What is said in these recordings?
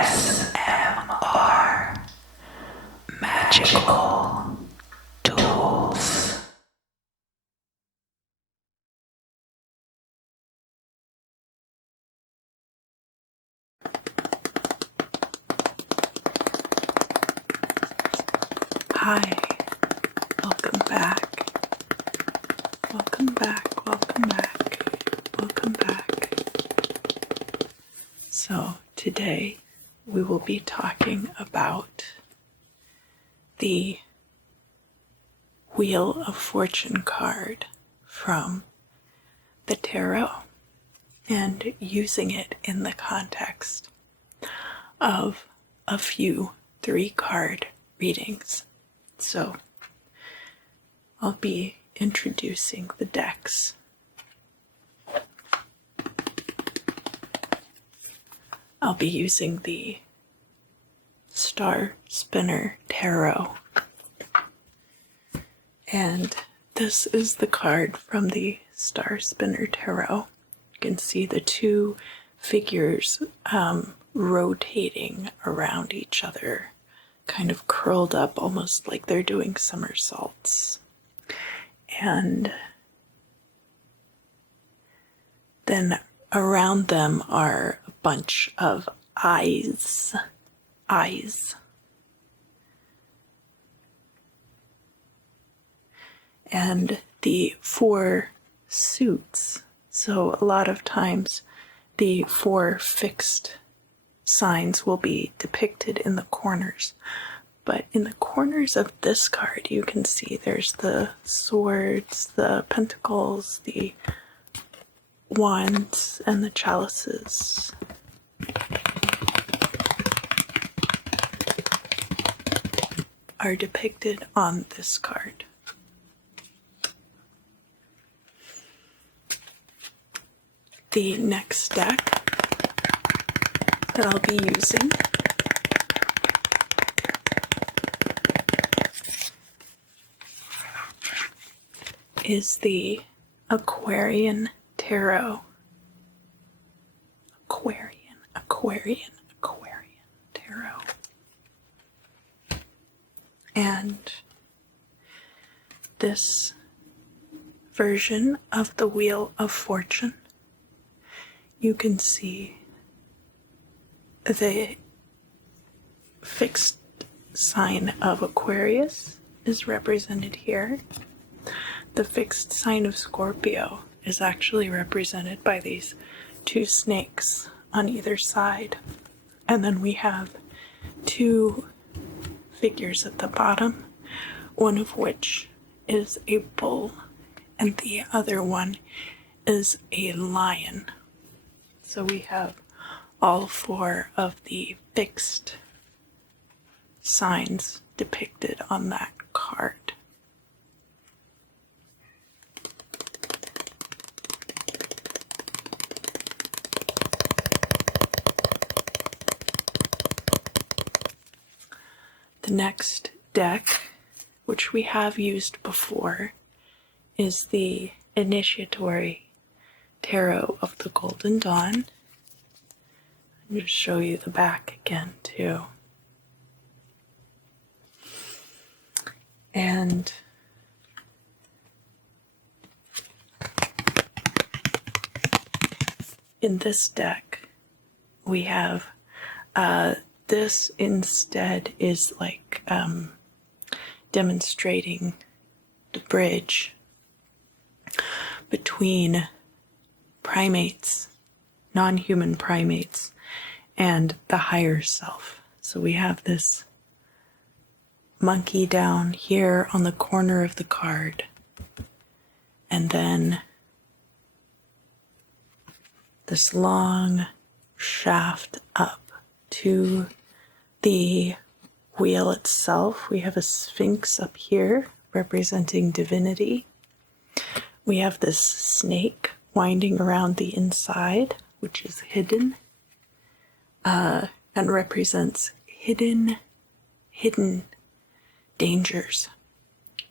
ASMR Magical Tools. Hi, welcome back. Welcome back, welcome back, welcome back. So today we will be talking about the Wheel of Fortune card from the tarot and using it in the context of a few 3-card readings. So I'll be introducing the decks. I'll be using the Star Spinner Tarot. And this is the card from the Star Spinner Tarot. You can see the two figures rotating around each other, kind of curled up, almost like they're doing somersaults. And then around them are a bunch of eyes. And the 4 suits. So a lot of times the 4 fixed signs will be depicted in the corners. But in the corners of this card, you can see there's the swords, the pentacles, the wands, and the chalices. Are depicted on this card. The next deck that I'll be using is the Aquarian Tarot. Aquarian Tarot. And this version of the Wheel of Fortune, you can see the fixed sign of Aquarius is represented here. The fixed sign of Scorpio is actually represented by these 2 snakes on either side. And then we have 2 figures at the bottom, one of which is a bull and the other one is a lion. So we have all 4 of the fixed signs depicted on that card. The next deck, which we have used before, is the Initiatory Tarot of the Golden Dawn. I'll just show you the back again too. And in this deck we have this instead is like demonstrating the bridge between primates, non-human primates, and the higher self. So we have this monkey down here on the corner of the card, and then this long shaft up to the wheel itself. We have a sphinx up here representing divinity. We have this snake winding around the inside, which is hidden, and represents hidden dangers.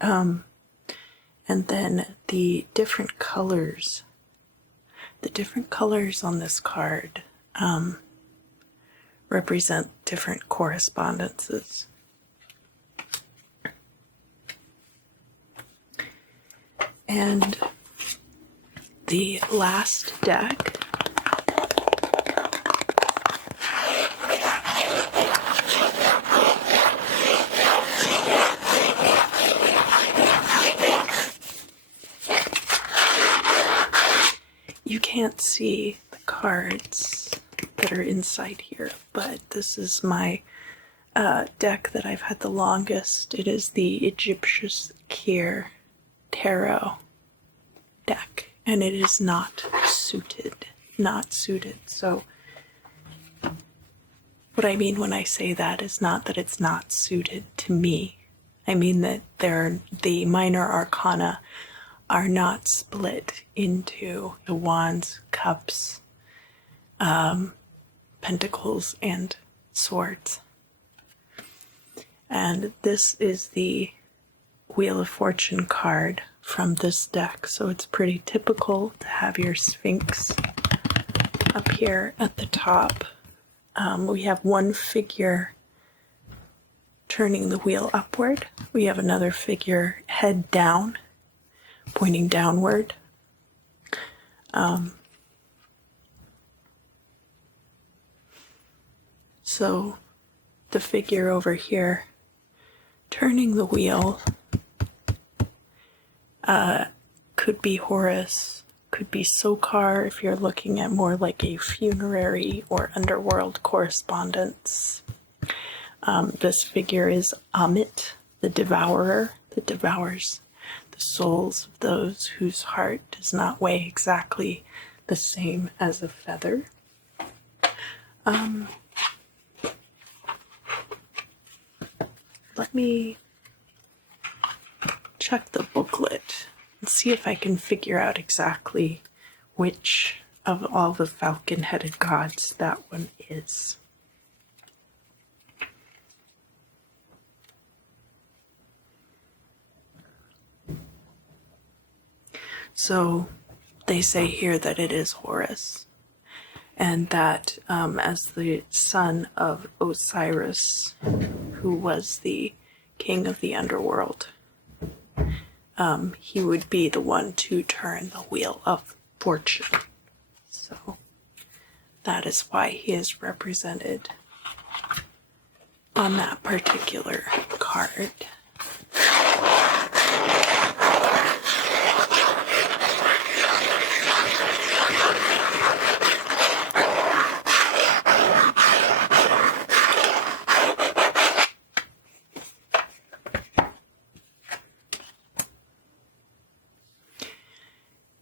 And then the different colors on this card represent different correspondences. And the last deck you can't see the cards that are inside here, but this is my deck that I've had the longest. It is the Egipcious Kier tarot deck, and it is not suited. So what I mean when I say that is not that it's not suited to me. I mean that the minor arcana are not split into the wands, cups, pentacles, and swords. And this is the Wheel of Fortune card from this deck, so it's pretty typical to have your Sphinx up here at the top. We have one figure turning the wheel upward. We have another figure head down, pointing downward. So the figure over here turning the wheel could be Horus, could be Sokar if you're looking at more like a funerary or underworld correspondence. This figure is Amit, the devourer, that devours the souls of those whose heart does not weigh exactly the same as a feather. Let me check the booklet and see if I can figure out exactly which of all the falcon-headed gods that one is. So they say here that it is Horus, and that as the son of Osiris, who was the king of the underworld, he would be the one to turn the wheel of fortune. So that is why he is represented on that particular card.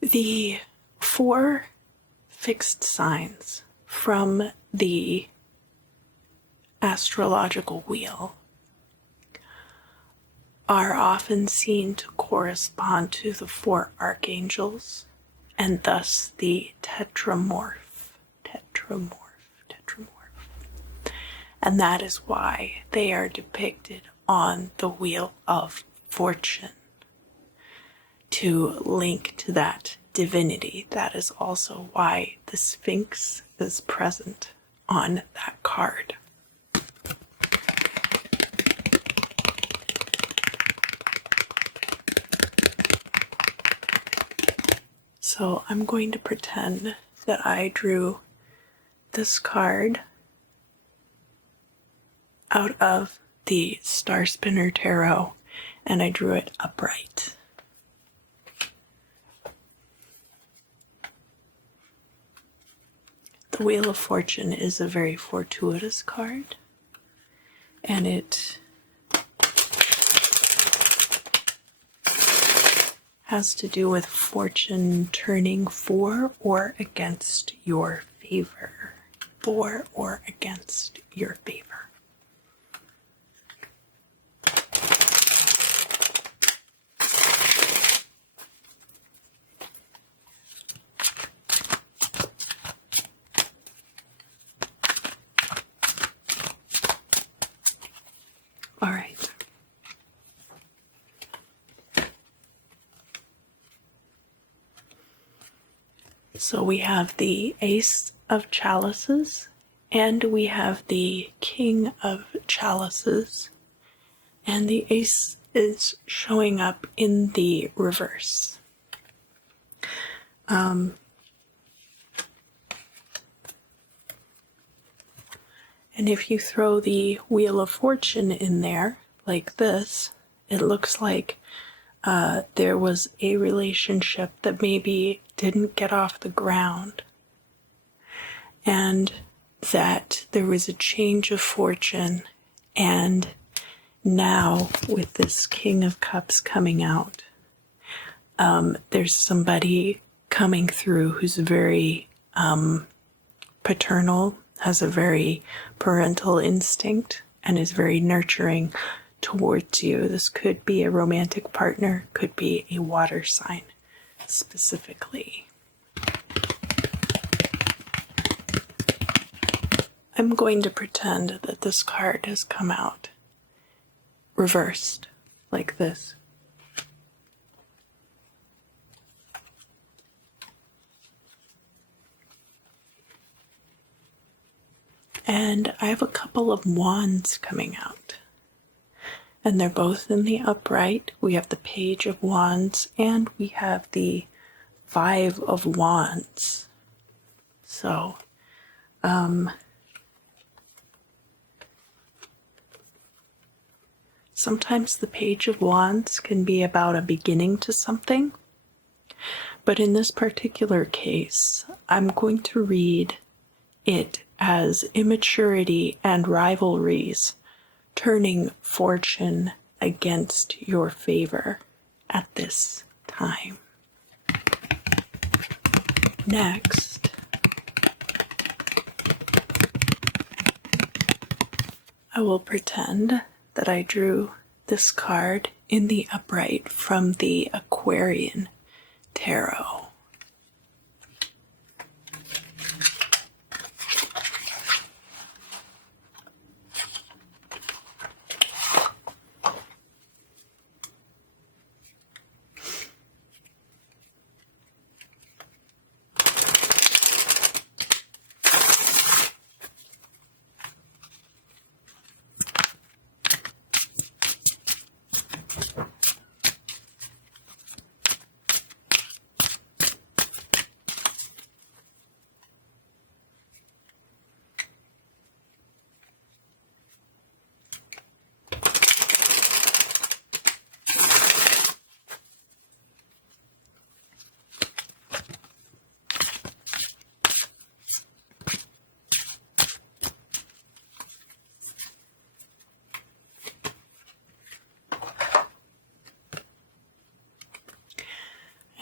The 4 fixed signs from the astrological wheel are often seen to correspond to the 4 archangels, and thus the tetramorph. And that is why they are depicted on the Wheel of Fortune, to link to that divinity. That is also why the Sphinx is present on that card. So I'm going to pretend that I drew this card out of the Star Spinner Tarot, and I drew it upright. The Wheel of Fortune is a very fortuitous card, and it has to do with fortune turning for or against your favor. For or against your favor. All right. So we have the Ace of Chalices And we have the King of Chalices, and the Ace is showing up in the reverse. And if you throw the Wheel of Fortune in there, like this, it looks like there was a relationship that maybe didn't get off the ground, and that there was a change of fortune, and now with this King of Cups coming out, there's somebody coming through who's very paternal, has a very parental instinct, and is very nurturing towards you. This could be a romantic partner, could be a water sign specifically. I'm going to pretend that this card has come out reversed, like this. And I have a couple of wands coming out, and they're both in the upright. We have the Page of Wands, and we have the Five of Wands. So, sometimes the Page of Wands can be about a beginning to something, but in this particular case, I'm going to read it as immaturity and rivalries turning fortune against your favor at this time. Next, I will pretend that I drew this card in the upright from the Aquarian tarot.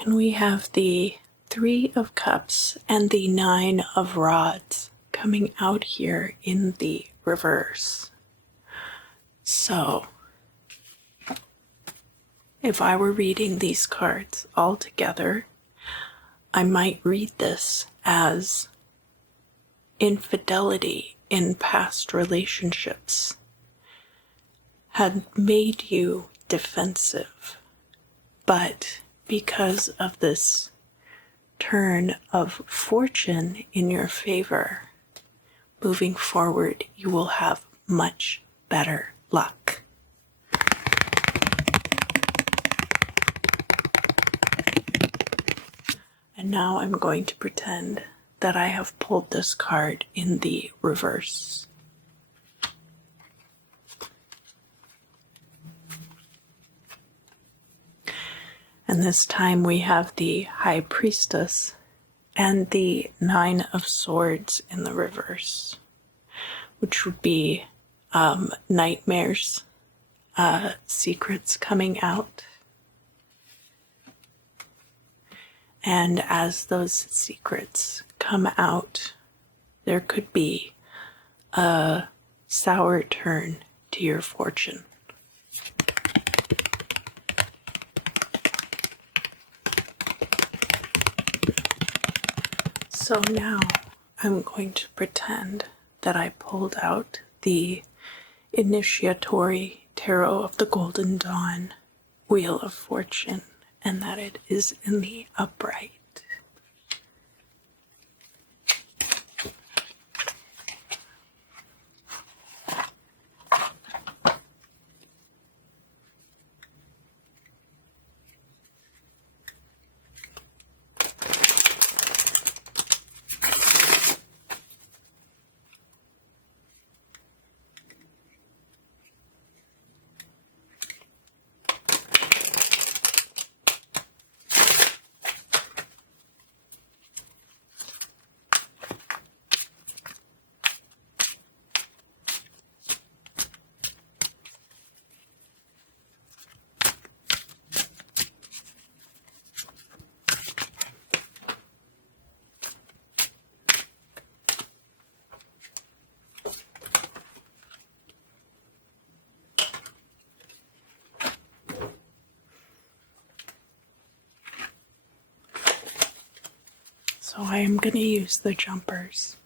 And we have the Three of Cups and the Nine of Rods coming out here in the reverse. So, if I were reading these cards all together, I might read this as infidelity in past relationships had made you defensive, but because of this turn of fortune in your favor, moving forward, you will have much better luck. And now I'm going to pretend that I have pulled this card in the reverse. And this time we have the High Priestess and the Nine of Swords in the reverse, which would be nightmares, secrets coming out. And as those secrets come out, there could be a sour turn to your fortune. So now I'm going to pretend that I pulled out the Initiatory Tarot of the Golden Dawn, Wheel of Fortune, and that it is in the upright. So I am going to use the jumpers.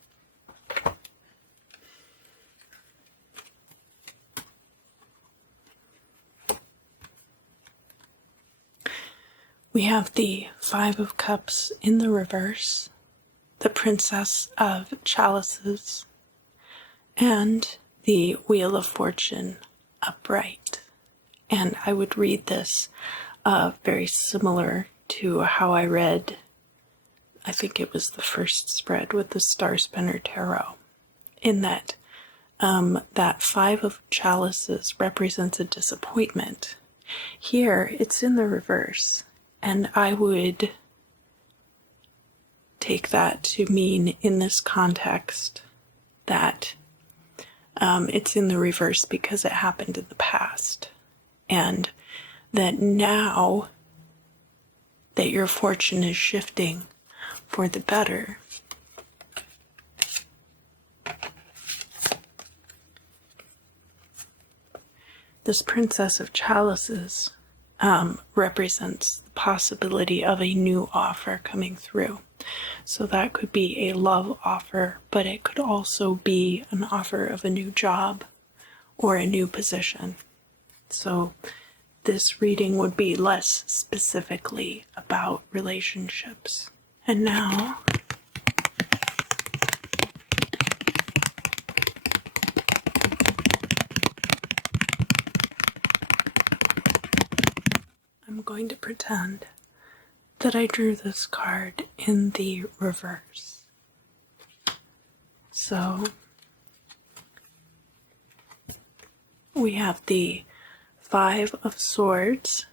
We have the Five of Cups in the reverse, the Princess of Chalices, and the Wheel of Fortune upright. And I would read this very similar to how I read, I think it was the first spread with the Star Spinner Tarot, in that that Five of Chalices represents a disappointment. Here, it's in the reverse, and I would take that to mean in this context that it's in the reverse because it happened in the past, and that now that your fortune is shifting for the better, this Princess of Chalices represents the possibility of a new offer coming through. So that could be a love offer, but it could also be an offer of a new job or a new position. So this reading would be less specifically about relationships. And now I'm going to pretend that I drew this card in the reverse. So we have the Five of Swords,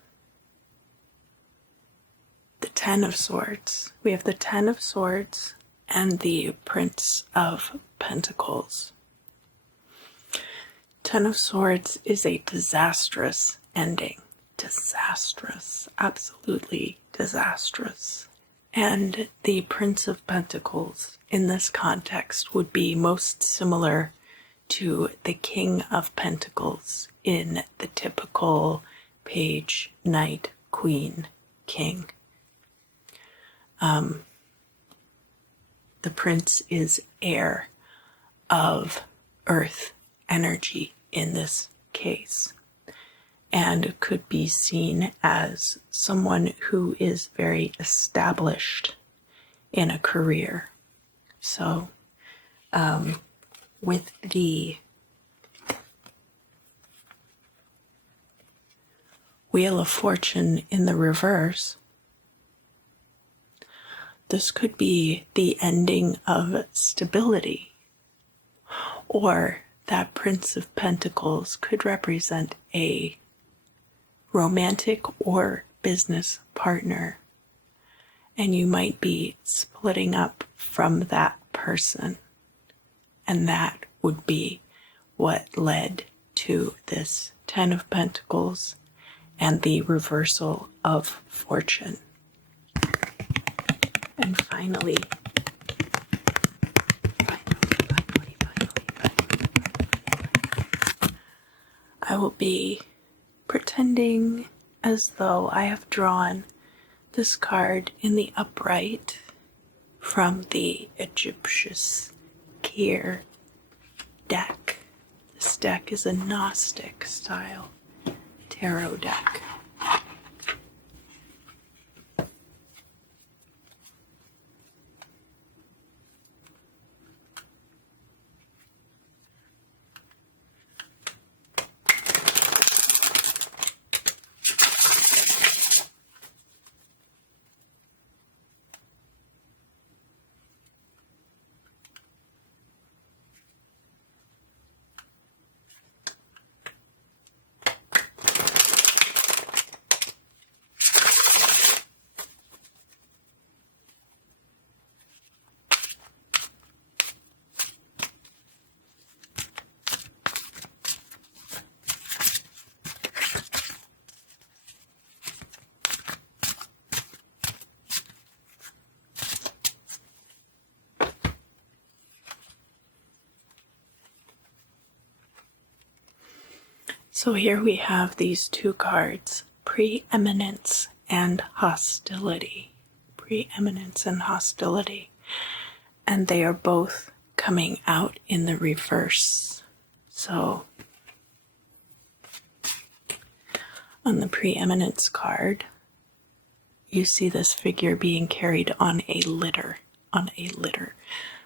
the Ten of Swords. We have the Ten of Swords and the Prince of Pentacles. Ten of Swords is a disastrous ending. Disastrous, absolutely disastrous. And the Prince of Pentacles in this context would be most similar to the King of Pentacles in the typical page, knight, queen, king. The prince is heir of earth energy in this case, and could be seen as someone who is very established in a career. So, with the Wheel of Fortune in the reverse, this could be the ending of stability, or that Prince of Pentacles could represent a romantic or business partner, and you might be splitting up from that person, and that would be what led to this Ten of Pentacles and the reversal of fortune. And finally, I will be pretending as though I have drawn this card in the upright from the Egipcious Kier deck. This deck is a Gnostic style tarot deck. So here we have these two cards, preeminence and hostility. preeminence and hostility. And they are both coming out in the reverse. So on the preeminence card, you see this figure being carried on a litter,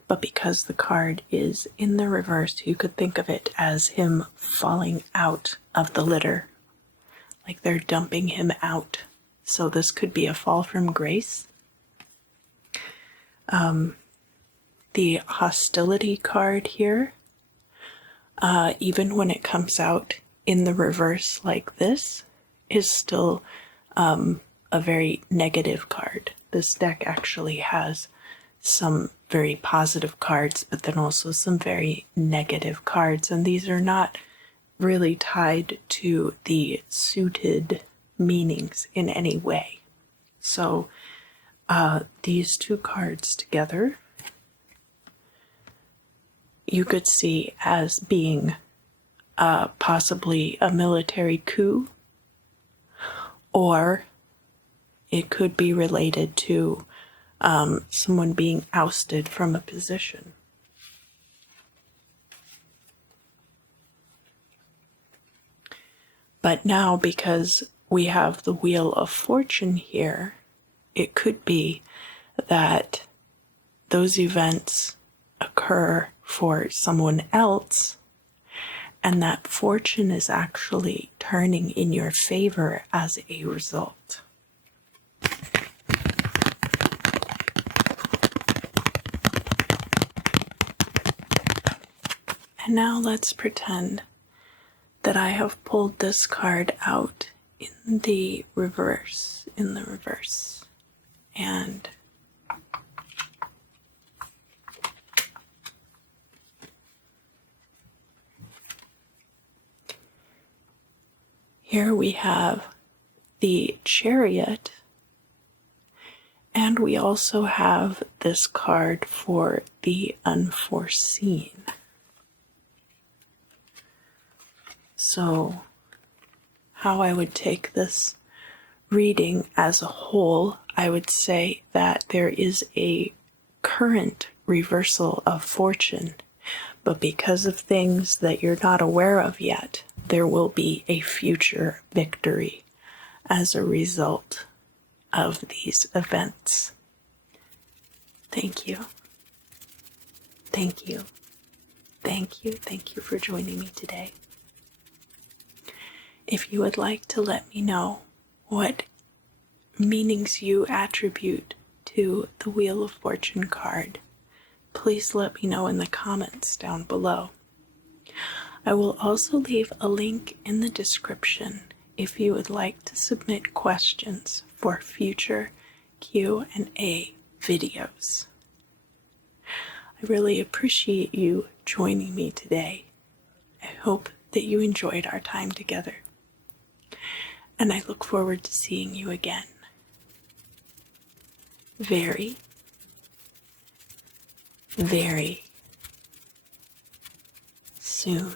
But because the card is in the reverse, you could think of it as him falling out of the litter, like they're dumping him out. So this could be a fall from grace. The hostility card here, even when it comes out in the reverse like this, is still a very negative card. This deck actually has some very positive cards, but then also some very negative cards, and these are not really tied to the suited meanings in any way. So these two cards together, you could see as being possibly a military coup, or it could be related to someone being ousted from a position. But now, because we have the Wheel of Fortune here, it could be that those events occur for someone else, and that fortune is actually turning in your favor as a result. And now let's pretend that I have pulled this card out in the reverse, and here we have the Chariot, and we also have this card for the unforeseen. So, how I would take this reading as a whole, I would say that there is a current reversal of fortune, but because of things that you're not aware of yet, there will be a future victory as a result of these events. Thank you. Thank you. Thank you. Thank you for joining me today. If you would like to let me know what meanings you attribute to the Wheel of Fortune card, please let me know in the comments down below. I will also leave a link in the description if you would like to submit questions for future Q&A videos. I really appreciate you joining me today. I hope that you enjoyed our time together, and I look forward to seeing you again very, very soon.